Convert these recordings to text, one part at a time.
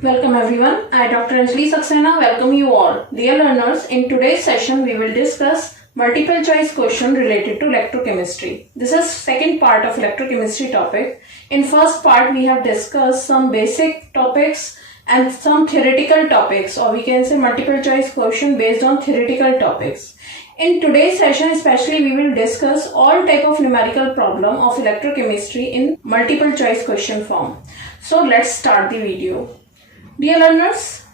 Welcome everyone. I, Dr. Anjali Saxena, welcome you all. Dear learners, in today's session we will discuss multiple choice question related to electrochemistry. This is second part of electrochemistry topic. In first part we have discussed some basic topics and some theoretical topics, or we can say multiple choice question based on theoretical topics. In today's session especially we will discuss all type of numerical problem of electrochemistry in multiple choice question form. So let's start the video. Dear learners,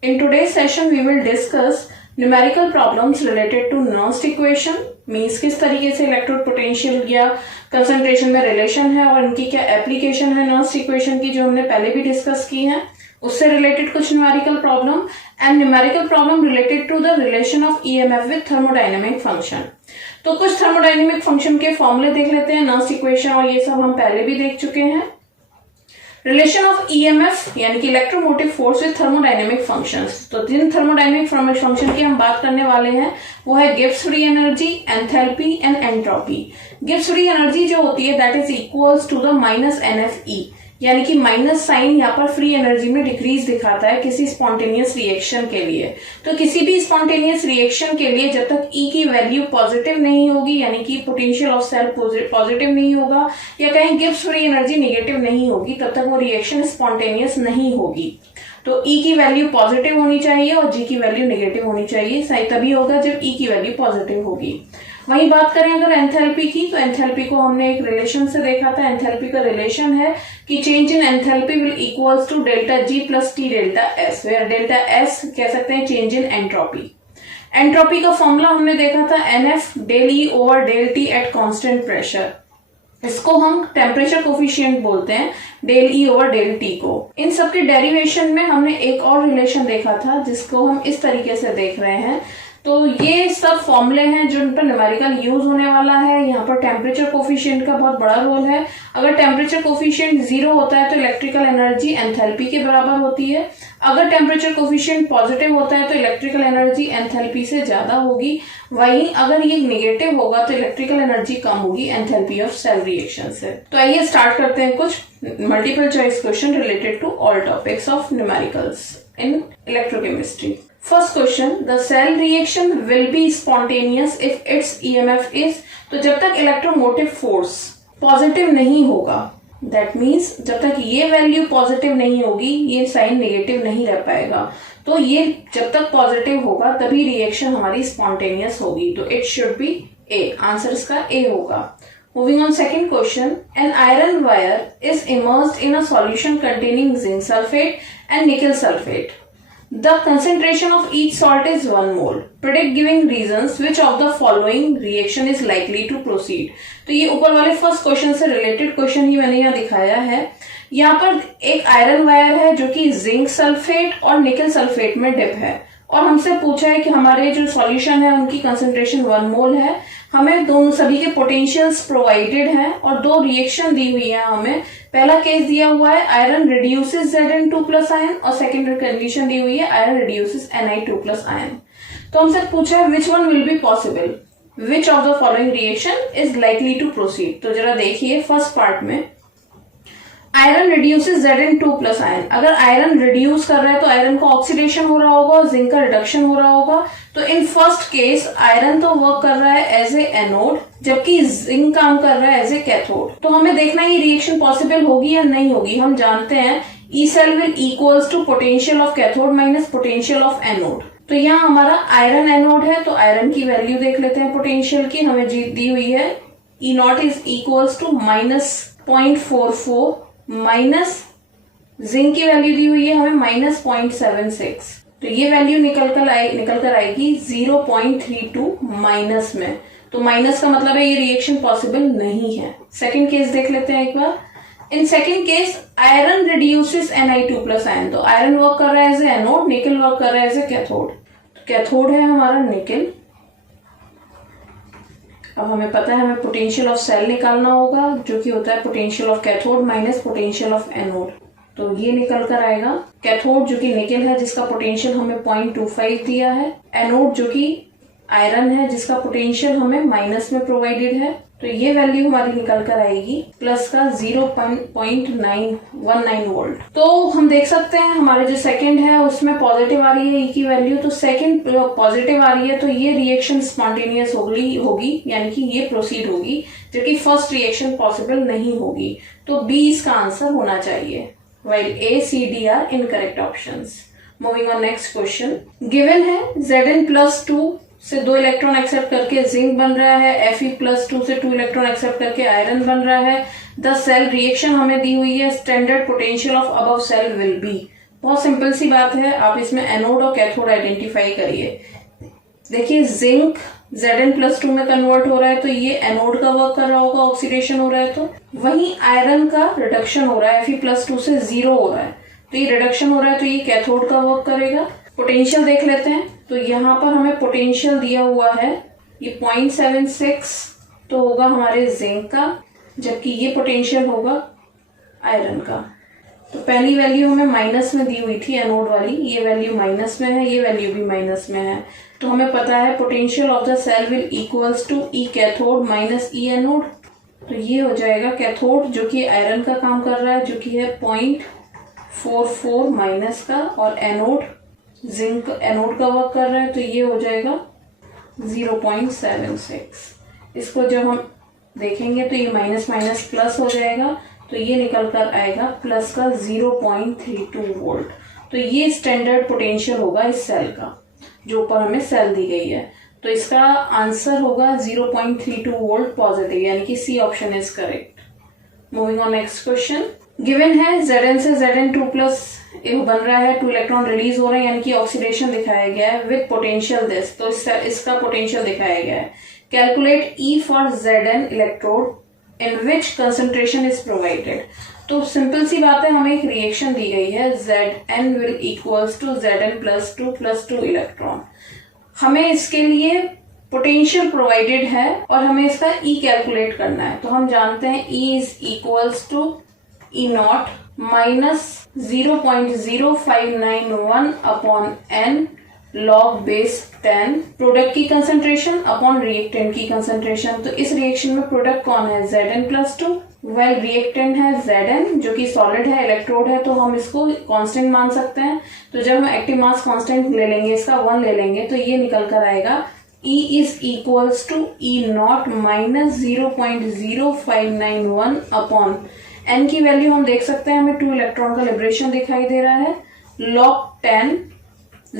in today's session we will discuss numerical problems related to Nernst equation, means किस तरीके से electrode potential या concentration में relation है और इनकी क्या application है नर्स्ट इक्वेशन की, जो हमने पहले भी डिस्कस की है, उससे रिलेटेड कुछ numerical problem and numerical problem related to the relation of EMF with thermodynamic function. तो कुछ थर्मोडायनेमिक फंक्शन के फॉर्मूले देख लेते हैं, नर्स्ट इक्वेशन और ये सब हम पहले भी देख चुके हैं. रिलेशन ऑफ ईएमएफ यानी कि electromotive force with thermodynamic functions. तो जिन थर्मोडायनेमिक फंक्शन की हम बात करने वाले हैं वो है Gibbs free energy, enthalpy and entropy. Gibbs free energy जो होती है that is equals to the minus N F E, यानी कि माइनस साइन यहाँ पर फ्री एनर्जी में डिक्रीज दिखाता है किसी स्पॉन्टेनियस रिएक्शन के लिए. तो किसी भी स्पॉन्टेनियस रिएक्शन के लिए जब तक ई की वैल्यू पॉजिटिव नहीं होगी, यानी कि पोटेंशियल ऑफ सेल पॉजिटिव नहीं होगा या कहीं गिब्स फ्री एनर्जी नेगेटिव नहीं होगी, तब तक वो रिएक्शन स्पॉन्टेनियस नहीं होगी. तो ई की वैल्यू पॉजिटिव होनी चाहिए और जी की वैल्यू नेगेटिव होनी चाहिए. सही तभी होगा जब ई की वैल्यू पॉजिटिव होगी. वही बात करें अगर एंथैल्पी की, तो एंथैल्पी को हमने एक रिलेशन से देखा था. एंथैल्पी का रिलेशन है कि change in enthalpy will equals to delta G plus T delta S, where delta S कह सकते हैं चेंज इन एंट्रोपी. एंट्रोपी का फॉर्मूला हमने देखा था N F del E over del T at constant pressure. इसको हम टेम्परेचर कोफिशिएंट बोलते हैं, del E over del T को. इन सबके डेरिवेशन में हमने एक और रिलेशन देखा था जिसको हम इस तरीके से देख रहे हैं. तो ये सब फॉर्मूले हैं जो इन पर न्यूमेरिकल यूज होने वाला है. यहाँ पर टेम्परेचर कोफिशिएंट का बहुत बड़ा रोल है. अगर टेम्परेचर कोफिशिएंट 0 होता है तो इलेक्ट्रिकल एनर्जी एंथैल्पी के बराबर होती है. अगर टेम्परेचर कोफिशिएंट पॉजिटिव होता है तो इलेक्ट्रिकल एनर्जी एंथैल्पी से ज्यादा होगी. वहीं अगर ये नेगेटिव होगा तो इलेक्ट्रिकल एनर्जी कम होगी एंथैल्पी ऑफ सेल रिएक्शन से. तो आइए स्टार्ट करते हैं कुछ multiple choice question related to all topics of numericals in electrochemistry. First question, the cell reaction will be spontaneous if its EMF is. तो जब तक इलेक्ट्रोमोटिव फोर्स पॉजिटिव नहीं होगा, दैट मीन्स जब तक ये वैल्यू पॉजिटिव नहीं होगी ये साइन नेगेटिव नहीं रह पाएगा. तो ये जब तक पॉजिटिव होगा तभी रिएक्शन हमारी स्पॉन्टेनियस होगी. तो it should be A. Answer इसका ए होगा. Moving on, second question, an iron wire is immersed in a solution containing zinc sulfate and nickel sulfate. The concentration of each salt is 1 mole. Predict giving reasons which of the following reaction is likely to proceed. तो ये ऊपर वाले first question से related question ही मैंने यहाँ दिखाया है. यहाँ पर एक आयरन वायर है जो कि जिंक सल्फेट और निकल सल्फेट में डिप है और हमसे पूछा है कि हमारे जो सॉल्यूशन है उनकी कंसेंट्रेशन 1 मोल है. हमें दोनों सभी के पोटेंशियल्स प्रोवाइडेड हैं और दो रिएक्शन दी हुई है. हमें पहला केस दिया हुआ है iron reduces Zn2 plus ion और सेकेंड कंडीशन दी हुई है iron reduces Ni2 plus ion. तो हमसे पूछा है which one will be possible, which of the following reaction is likely to proceed. तो जरा देखिए फर्स्ट पार्ट में iron reduces Zn2 plus ion. अगर आयरन रिड्यूस कर रहा है तो आयरन का ऑक्सीडेशन हो रहा होगा और जिंक का रिडक्शन हो रहा होगा. तो इन फर्स्ट केस आयरन तो वर्क कर रहा है एज ए एनोड जबकि जिंक काम कर रहा है एज ए कैथोड. तो हमें देखना है ये रिएक्शन पॉसिबल होगी या नहीं होगी. हम जानते हैं E cell will equals to potential of cathode minus potential of anode. तो यहाँ हमारा आयरन एनोड है तो आयरन की वैल्यू देख लेते हैं पोटेंशियल की. हमें दी हुई है E naught is equals to -0.44 minus zinc की वैल्यू दी हुई है हमें -0.76. तो ये वैल्यू निकल कर आएगी 0.32 माइनस में. तो माइनस का मतलब है ये रिएक्शन पॉसिबल नहीं है. सेकंड केस देख लेते हैं एक बार. In second case iron reduces Ni2 plus ion. तो आयरन वर्क कर रहा है as a anode, nickel work कर रहा है एज ए कैथोड. तो कैथोड है हमारा निकल. अब हमें पता है हमें पोटेंशियल ऑफ सेल निकालना होगा जो कि होता है potential of cathode minus potential of anode. तो ये निकल कर आएगा कैथोड जो कि निकल है जिसका पोटेंशियल हमें 0.25 दिया है, एनोड जो कि आयरन है जिसका पोटेंशियल हमें माइनस में प्रोवाइडेड है. तो ये वैल्यू हमारी निकल कर आएगी प्लस का 0.919 वोल्ट। तो हम देख सकते हैं हमारे जो सेकंड है उसमें पॉजिटिव आ रही है ई की वैल्यू, तो सेकंड पॉजिटिव आ रही है तो ये रिएक्शन स्पॉन्टेनियस होगी यानी कि ये प्रोसीड होगी, जबकि फर्स्ट रिएक्शन पॉसिबल नहीं होगी। तो बी इसका आंसर होना चाहिए, while A, C, D are incorrect options. Moving on next question. Given है Zn+2 से 2 इलेक्ट्रॉन एक्सेप्ट करके जिंक बन रहा है, Fe+2 से 2 इलेक्ट्रॉन एक्सेप्ट करके आयरन बन रहा है। द सेल रिएक्शन हमें दी हुई है, standard potential of above cell will be. बहुत सिंपल सी बात है, आप इसमें एनोड और कैथोड आइडेंटिफाई करिए। देखिए जिंक Zn+2 में कन्वर्ट हो रहा है तो ये एनोड का वर्क कर रहा होगा, ऑक्सीडेशन हो रहा है, तो वहीं आयरन का रिडक्शन हो रहा है, Fe+2 से 0 हो रहा है तो ये रिडक्शन हो रहा है तो ये कैथोड का वर्क करेगा। पोटेंशियल देख लेते हैं, तो यहाँ पर हमें पोटेंशियल दिया हुआ है ये 0.76 तो होगा हमारे जिंक का, जबकि ये पोटेंशियल होगा आयरन का। तो पहली वैल्यू हमें माइनस में दी हुई थी एनोड वाली, ये वैल्यू माइनस में है, ये वैल्यू भी माइनस में है, तो हमें पता है potential of the cell will equals to E cathode minus E anode. तो ये हो जाएगा कैथोड जो कि आयरन का काम कर रहा है, जो कि है 0.44 माइनस का, और एनोड जिंक एनोड का वर्क कर रहा है तो ये हो जाएगा 0.76। इसको जब हम देखेंगे तो ये माइनस माइनस प्लस हो जाएगा, तो ये निकल कर आएगा प्लस का 0.32 वोल्ट। तो ये स्टैंडर्ड पोटेंशियल होगा इस सेल का, जो ऊपर हमें सेल दी गई है। तो इसका आंसर होगा 0.32 वोल्ट पॉजिटिव, यानी कि C option is correct. Moving on next question. Given है Zn से Zn2+ बन रहा है, 2 इलेक्ट्रॉन रिलीज हो रहे हैं, यानी कि ऑक्सीडेशन दिखाया गया है विद पोटेंशियल दिस, तो इसका पोटेंशियल दिखाया गया है। Calculate E for Zn electrode in which concentration is provided. तो सिंपल सी बात है, हमें एक रिएक्शन दी गई है Zn will equals to Zn+2+2 electron. हमें इसके लिए पोटेंशियल प्रोवाइडेड है और हमें इसका E कैलकुलेट करना है। तो हम जानते हैं E is equals to E0 minus 0.0591 upon n log base 10 product की कंसंट्रेशन अपॉन रिएक्टेंट की कंसंट्रेशन। तो इस रिएक्शन में प्रोडक्ट कौन है Zn+2, वेल रिएक्टेंट है Zn जो कि सॉलिड है, इलेक्ट्रोड है, तो हम इसको कांस्टेंट मान सकते हैं। तो जब हम एक्टिव मास कांस्टेंट ले लेंगे, इसका 1 ले लेंगे, तो ये निकल कर आएगा E is equals to E0 minus 0.0591 upon n की वैल्यू हम देख सकते हैं, हमें 2 इलेक्ट्रॉन का लिबरेशन दिखाई दे रहा है, log 10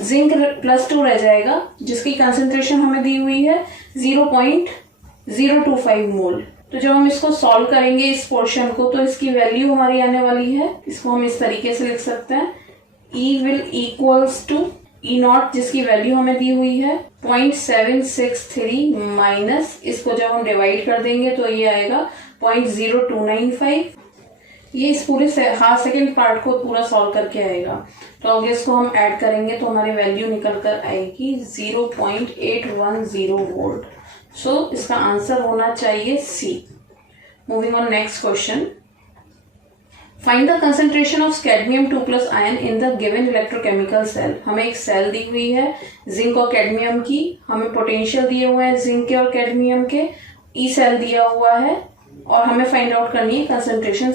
जिंक +2 रह जाएगा जिसकी कंसंट्रेशन हमें दी हुई है 0.025 मोल। तो जब हम इसको सॉल्व करेंगे इस पोर्शन को, तो इसकी वैल्यू हमारी आने वाली है, इसको हम इस तरीके से लिख सकते हैं, E will equals to E0 जिसकी वैल्यू हमें दी हुई है 0.763 माइनस, इसको जब हम डिवाइड कर देंगे तो ये आएगा 0.0295। ये इस पूरे सेकंड पार्ट को पूरा सॉल्व करके आएगा। तो अगर इसको हम ऐड करेंगे तो हमारी वैल्यू निकल कर आएगी 0.810 वोल्ट। सो इसका आंसर होना चाहिए C. Moving on next question. Find the concentration of cadmium 2+ ion in the given electrochemical cell. हमें एक सेल दी हुई है जिंक और कैडमियम की, हमें पोटेंशियल दिए हुए हैं जिंक के और कैडमियम के, ई सेल दिया हुआ है और हमें फाइंड आउट करनी है कंसंट्रेशन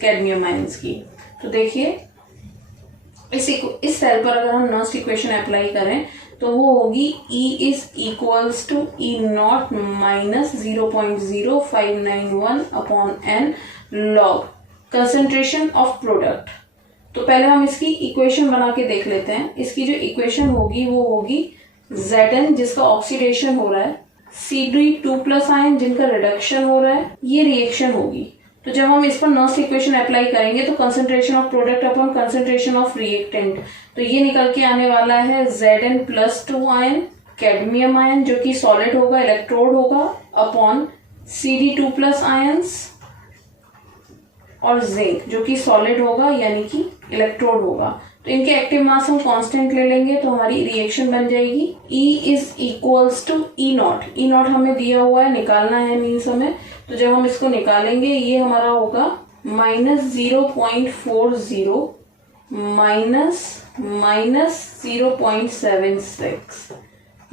कैडमियम आयंस की। तो देखिए इस सेल पर अगर हम नर्स्ट इक्वेशन अप्लाई करें तो वो होगी E is equals to E0 minus 0.0591 upon n log concentration of product. तो पहले हम इसकी इक्वेशन बना के देख लेते हैं। इसकी जो इक्वेशन होगी वो होगी Zn जिसका ऑक्सीडेशन हो रहा है, Cd2+ आयन जिनका रिडक्शन हो रहा है, ये रिएक्शन होगी। तो जब हम इस पर नर्स्ट इक्वेशन अप्लाई करेंगे तो concentration of product upon concentration of reactant, तो ये निकल के आने वाला है Zn+2 आयन कैडमियम आयन जो कि सॉलिड होगा, इलेक्ट्रोड होगा, अपॉन Cd2+ आयंस और जिंक जो कि सॉलिड होगा यानी कि इलेक्ट्रोड होगा। तो इनके एक्टिव मास हम कांस्टेंट ले लेंगे तो हमारी रिएक्शन बन जाएगी E is equals to E0। E0 हमें दिया हुआ है, निकालना है मीन्स हमें। तो जब हम इसको निकालेंगे ये हमारा होगा minus 0.40 minus 0.76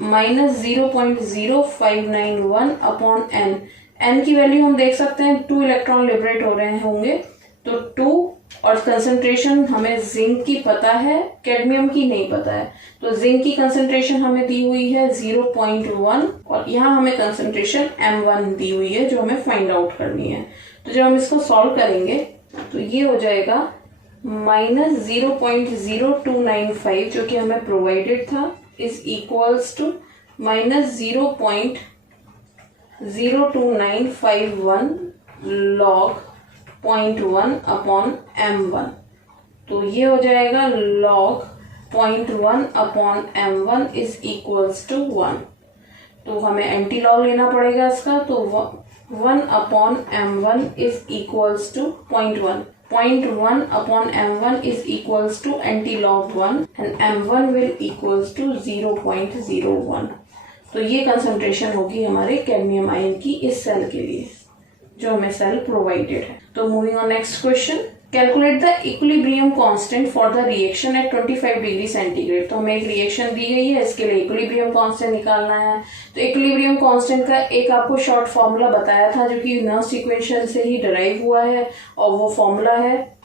minus 0.0591 upon n। n की वैल्यू हम देख सकते हैं 2 इलेक्ट्रॉन लिबरेट हो रहे होंगे, तो 2 और कंसंट्रेशन हमें जिंक की पता है, कैडमियम की नहीं पता है। तो जिंक की कंसंट्रेशन हमें दी हुई है 0.1 और यहाँ हमें कंसंट्रेशन m1 दी हुई है जो हमें फाइंड आउट करनी है। तो जब हम इसको सॉल्व करेंगे तो ये हो जाएगा -0.0295 जो कि हमें प्रोवाइडेड था is equals to -0.02951 log 0.1 upon m1। तो ये हो जाएगा log 0.1 upon m1 is equals to 1। तो हमें एंटी लॉग लेना पड़ेगा इसका, तो 1 upon m1 is equals to 0.1। 0.1 upon m1 is equals to anti-log 1 and m1 will equals to 0.01। तो ये कंसंट्रेशन होगी हमारे कैडमियम आयन की इस सेल के लिए जो हमें सेल प्रोवाइडेड है। तो moving on next question, calculate the equilibrium constant for the reaction at 25 degree centigrade. तो हमें एक रिएक्शन दी गई है, इसके लिए इक्विलिब्रियम कांस्टेंट निकालना है। तो इक्विलिब्रियम कांस्टेंट का एक आपको शॉर्ट फॉर्मूला बताया था जो कि नर्स इक्वेशन से ही डिराइव हुआ है और वो फॉर्मूला है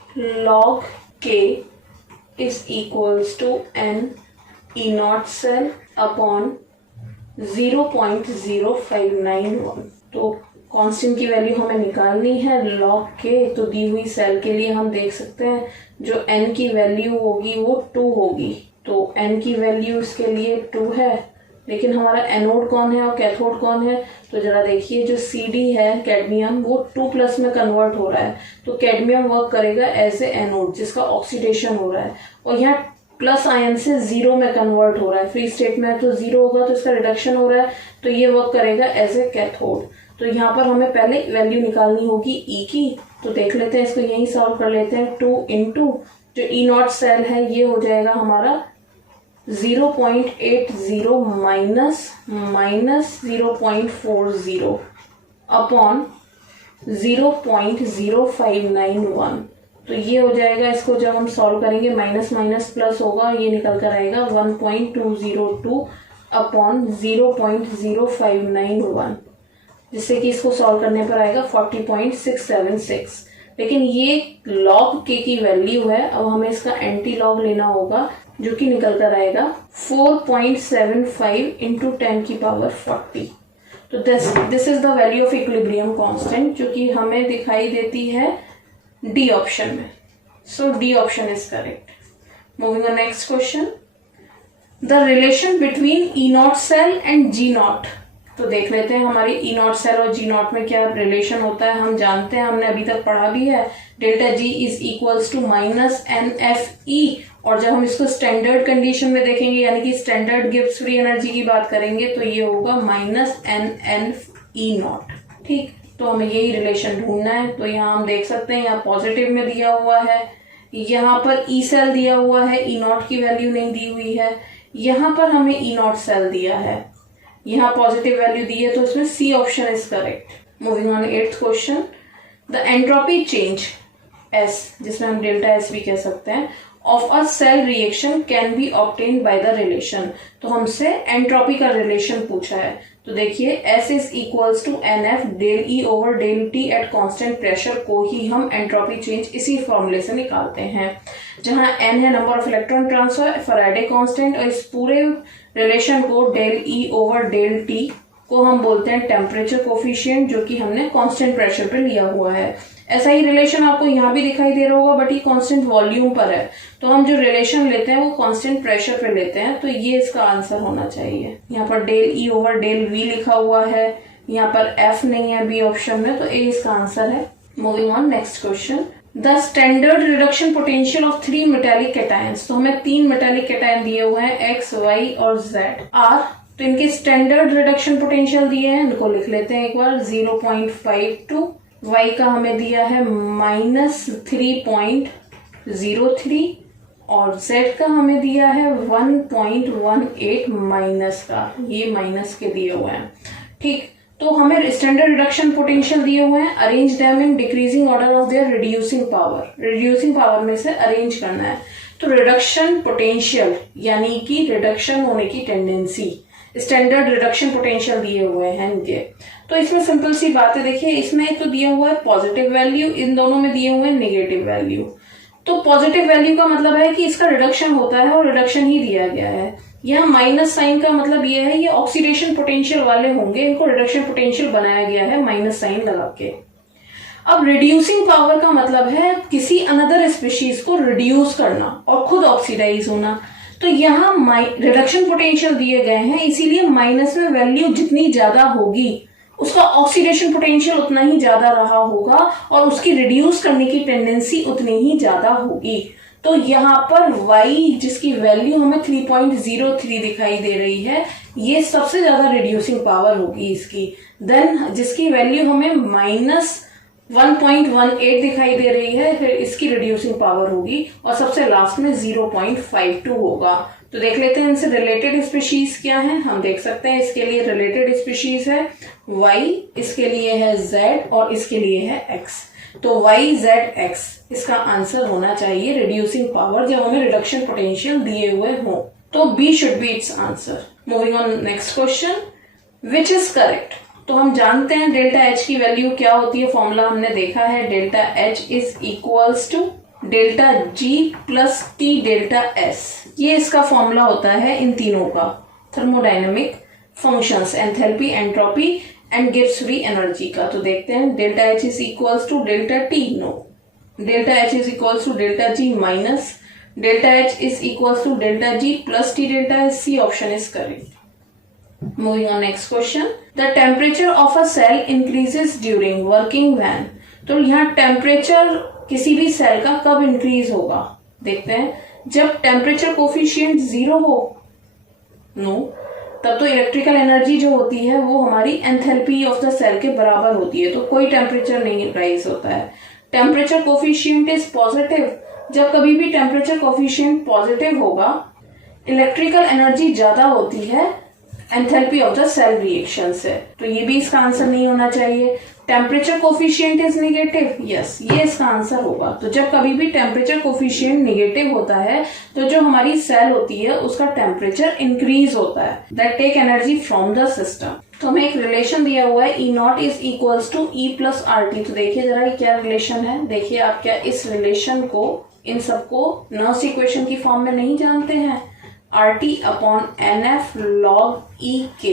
log k is equals to n E not cell upon 0.0591। तो कांस्टेंट की वैल्यू हमें निकालनी है log k। तो दी हुई सेल के लिए हम देख सकते हैं जो n की वैल्यू होगी वो 2 होगी। तो n की वैल्यू इसके लिए 2 है, लेकिन हमारा एनोड कौन है और कैथोड कौन है। तो जरा देखिए जो Cd है कैडमियम वो 2+ में कन्वर्ट हो रहा है, तो कैडमियम वर्क करेगा एज ए एनोड जिसका ऑक्सीडेशन हो रहा है, और यहाँ प्लस आयन से 0 में कन्वर्ट हो रहा है। फ्री स्टेट में तो 0 होगा तो इसका रिडक्शन हो रहा है, तो ये वर्क करेगा एज ए कैथोड। तो यहाँ पर हमें पहले वैल्यू निकालनी होगी E की। तो देख लेते हैं इसको, यही सॉल्व कर लेते हैं। 2 इंटू जो E नॉट सेल है ये हो जाएगा हमारा 0.80 माइनस 0.40 अपॉन 0.0591। तो ये हो जाएगा, इसको जब हम सॉल्व करेंगे माइनस माइनस प्लस होगा, ये निकल कर आएगा 1.202 अपॉन 0.0591, जिससे कि इसको सॉल्व करने पर आएगा 40.676। लेकिन ये log k की वैल्यू है, अब हमें इसका एंटी लॉग लेना होगा जो कि निकल कर आएगा 4.75 इंटू 10 की पावर 40। तो this is the value of equilibrium constant जो कि हमें दिखाई देती है डी ऑप्शन में। So D option is correct. Moving on next question, the relation between E naught cell and G naught. तो देख लेते हैं हमारी ई नॉट सेल और जी नॉट में क्या रिलेशन होता है। हम जानते हैं, हमने अभी तक पढ़ा भी है, delta G is equals to -NFE। और जब हम इसको स्टैंडर्ड कंडीशन में देखेंगे यानी कि स्टैंडर्ड गिब्स फ्री एनर्जी की बात करेंगे तो ये होगा -NNE0। ठीक, तो हमें यही रिलेशन ढूंढना है। तो यहाँ हम देख सकते हैं, यहाँ पॉजिटिव में दिया हुआ है, यहाँ पर ई सेल दिया हुआ है, ई नॉट की वैल्यू नहीं दी हुई है। यहाँ पर हमें ई नॉट सेल दिया है, यहाँ पॉजिटिव वैल्यू दी है, तो इसमें C option is correct. Moving on 8th question, the entropy change S, जिसमें हम डेल्टा S भी कह सकते हैं, of a cell reaction can be obtain by the relation. तो हमसे एंट्रोपी का रिलेशन पूछा है। तो देखिए S is equals to NF del E over del T at constant pressure को ही हम एंट्रोपी चेंज इसी फॉर्मूले से निकालते हैं, जहां N है number of electron transfer, Faraday constant, और इस पूरे रिलेशन को del E over del T को हम बोलते हैं टेम्परेचर कोफिशिएंट, जो कि हमने कांस्टेंट प्रेशर पे लिया हुआ है। ऐसा ही रिलेशन आपको यहाँ भी दिखाई दे रहा होगा, बट ये कांस्टेंट वॉल्यूम पर है, तो हम जो रिलेशन लेते हैं वो कांस्टेंट प्रेशर पे लेते हैं। तो ये इसका आंसर होना चाहिए। यहाँ पर del E over del V लिखा हुआ है, यहाँ पर F नहीं है बी ऑप्शन में, तो ए इसका आंसर है। Moving on next question, the standard reduction potential of 3 metallic cations. तो हमें 3 मेटालिक कैटायन दिए हुए हैं X, Y और Z R। तो इनके स्टैंडर्ड रिडक्शन पोटेंशियल दिए हैं, इनको लिख लेते हैं एक बार। 0.52, Y का हमें दिया है -3.03 और Z का हमें दिया है 1.18 माइनस का, ये माइनस के दिए हुए हैं। ठीक, तो हमें स्टैंडर्ड रिडक्शन पोटेंशियल दिए हुए हैं, arrange them in decreasing order of their reducing power. Reducing power में से अरेंज करना है। तो रिडक्शन पोटेंशियल यानी कि रिडक्शन होने की टेंडेंसी, स्टैंडर्ड रिडक्शन पोटेंशियल दिए हुए हैं इनके। तो इसमें सिंपल सी बात है, देखिए इसमें तो दिया हुआ है पॉजिटिव वैल्यू, इन दोनों में दिए हुए हैं नेगेटिव वैल्यू। तो पॉजिटिव वैल्यू का मतलब है कि इसका रिडक्शन होता है और रिडक्शन ही दिया गया है। यहाँ माइनस साइन का मतलब ये है ये ऑक्सीडेशन पोटेंशियल वाले होंगे, इनको रिडक्शन पोटेंशियल बनाया गया है माइनस साइन लगा के। अब रिड्यूसिंग पावर का मतलब है किसी अनदर स्पीशीज को रिड्यूस करना और खुद ऑक्सीडाइज होना। तो यहाँ रिडक्शन पोटेंशियल दिए गए हैं, इसीलिए माइनस में वैल्यू जितनी ज्यादा होगी उसका ऑक्सीडेशन पोटेंशियल उतना ही ज्यादा रहा होगा और उसकी रिड्यूस करने की टेंडेंसी उतनी ही ज्यादा होगी। तो यहाँ पर y जिसकी वैल्यू हमें 3.03 दिखाई दे रही है, ये सबसे ज्यादा रिड्यूसिंग पावर होगी इसकी। देन जिसकी वैल्यू हमें -1.18 दिखाई दे रही है, फिर इसकी रिड्यूसिंग पावर होगी और सबसे लास्ट में 0.52 होगा। तो देख लेते हैं इनसे रिलेटेड स्पीशीज क्या है। हम देख सकते हैं इसके लिए रिलेटेड स्पीशीज है y, इसके लिए है z और इसके लिए है x। तो y z x इसका आंसर होना चाहिए रिड्यूसिंग पावर जब हमें रिडक्शन पोटेंशियल दिए हुए हो। तो B should be its answer. Moving on next question, which is correct. तो हम जानते हैं डेल्टा H की वैल्यू क्या होती है, फॉर्मूला हमने देखा है, delta H is equals to delta G plus T delta S। ये इसका फॉर्मूला होता है इन तीनों का, thermodynamic functions, enthalpy, entropy and Gibbs free energy का। तो देखते हैं delta H is equals to delta T, no, delta H is equals to delta G minus delta H is equals to delta G plus T delta S। C option is correct. Moving on next question, the temperature of a cell increases during working when। तो यहाँ temperature किसी भी cell का कब increase होगा, देखते हैं जब टेम्परेचर कोफिशिएंट 0 हो, नो, तब तो इलेक्ट्रिकल एनर्जी जो होती है वो हमारी एंथैल्पी ऑफ द सेल के बराबर होती है, तो कोई टेम्परेचर नहीं राइज होता है। टेम्परेचर कोफिशिएंट इज पॉजिटिव, जब कभी भी टेम्परेचर कोफिशिएंट पॉजिटिव होगा इलेक्ट्रिकल एनर्जी ज्यादा होती है enthalpy of the cell reaction से। तो ये भी इसका आंसर नहीं होना चाहिए। Temperature coefficient is negative, yes, ये इसका आंसर होगा। तो जब कभी भी टेम्परेचर कोफिशिएंट नेगेटिव होता है तो जो हमारी सेल होती है उसका टेम्परेचर इंक्रीज होता है, that take energy from the system. तो हमें एक रिलेशन दिया हुआ है E0 is equals to E plus RT। तो देखिए जरा ये क्या रिलेशन है। देखिए आप क्या इस रिलेशन को, इन सबको नर्स इक्वेशन की फॉर्म में नहीं जानते हैं, RT upon NF log EK,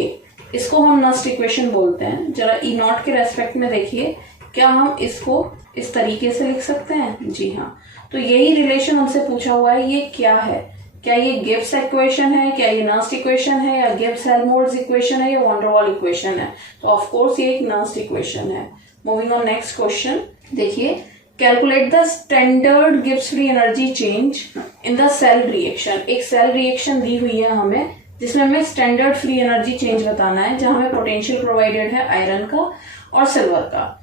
इसको हम नस्ट इक्वेशन बोलते हैं। जरा E0 के रेस्पेक्ट में देखिए, क्या हम इसको इस तरीके से लिख सकते हैं? जी हाँ। तो यही रिलेशन हमसे पूछा हुआ है, ये क्या है? क्या ये गिब्स इक्वेशन है, क्या ये नस्ट इक्वेशन है, या गिब्स हेल्महोल्ट्ज इक्वेशन है, या वॉन डेर वाल इक्वेशन है? तो ऑफ कोर्स ये एक नस्ट इक्वेशन है। मूविंग ऑन नेक्स्ट क्वेश्चन, देखिए calculate the standard Gibbs free energy change in the cell reaction. एक सेल रिएक्शन दी हुई है हमें जिसमें हमें स्टैंडर्ड फ्री एनर्जी चेंज बताना है, जहां हमें पोटेंशियल प्रोवाइडेड है आयरन का और सिल्वर का।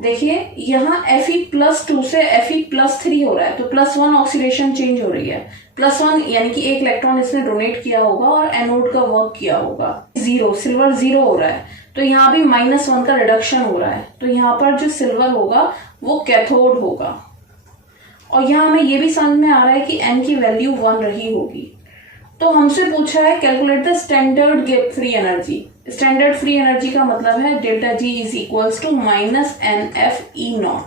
देखिए यहाँ Fe+2 से Fe+3 हो रहा है, तो +1 ऑक्सीडेशन चेंज हो रही है। +1 यानी कि एक इलेक्ट्रॉन इसने डोनेट किया होगा और एनोड का वर्क किया होगा। 0, सिल्वर 0 हो रहा है, तो यहाँ भी -1 का रिडक्शन हो रहा है। तो यहाँ पर जो सिल्वर होगा वो कैथोड होगा। और यहाँ हमें ये भी समझ में आ रहा है कि N की वैल्यू 1 रही होगी। तो हमसे पूछा है calculate the standard Gibbs free energy. Standard free energy का मतलब है delta G is equals to -NF E0।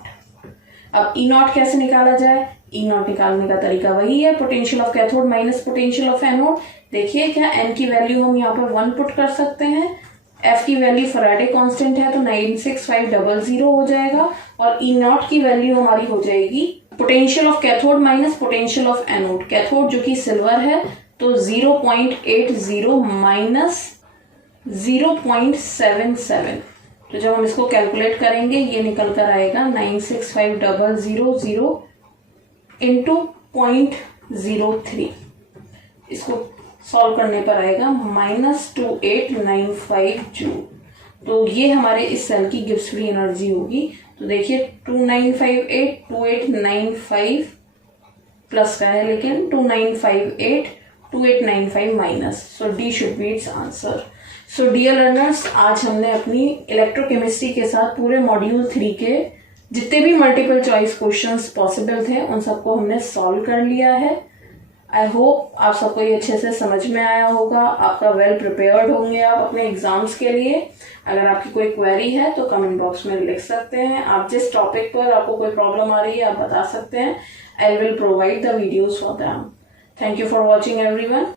अब E0 कैसे निकाला जाए? E0 निकालने का तरीका वही है, potential of cathode minus potential of anode. देखिए क्या N की वैल्यू हम यहाँ पर 1 पुट कर सकते हैं, F की वैल्यू फैराडे कांस्टेंट है तो 96500 हो जाएगा, और E0 की वैल्यू हमारी हो जाएगी potential of cathode minus potential of anode. Cathode जो कि सिल्वर है तो 0.80 माइनस 0.77। तो जब हम इसको कैलकुलेट करेंगे ये निकल कर आएगा 96500 इंटू 0.03। इसको सॉल्व करने पर आएगा -2895 जूल। तो ये हमारे इस सेल की गिब्स फ्री एनर्जी होगी। तो देखिए 2958 प्लस का है, लेकिन 2958 minus. So D should be its answer. So dear learners, आज हमने अपनी इलेक्ट्रोकेमिस्ट्री के साथ पूरे मॉड्यूल 3 के जितने भी मल्टीपल चॉइस क्वेश्चंस पॉसिबल थे उन सबको हमने सॉल्व कर लिया है। आई होप आप सबको ये अच्छे से समझ में आया होगा, आपका वेल प्रिपेयर्ड होंगे आप अपने एग्जाम्स के लिए। अगर आपकी कोई क्वेरी है तो कमेंट बॉक्स में लिख सकते हैं। आप जिस टॉपिक पर आपको कोई प्रॉब्लम आ रही है आप बता सकते हैं। I will provide the videos for them. Thank you for watching everyone.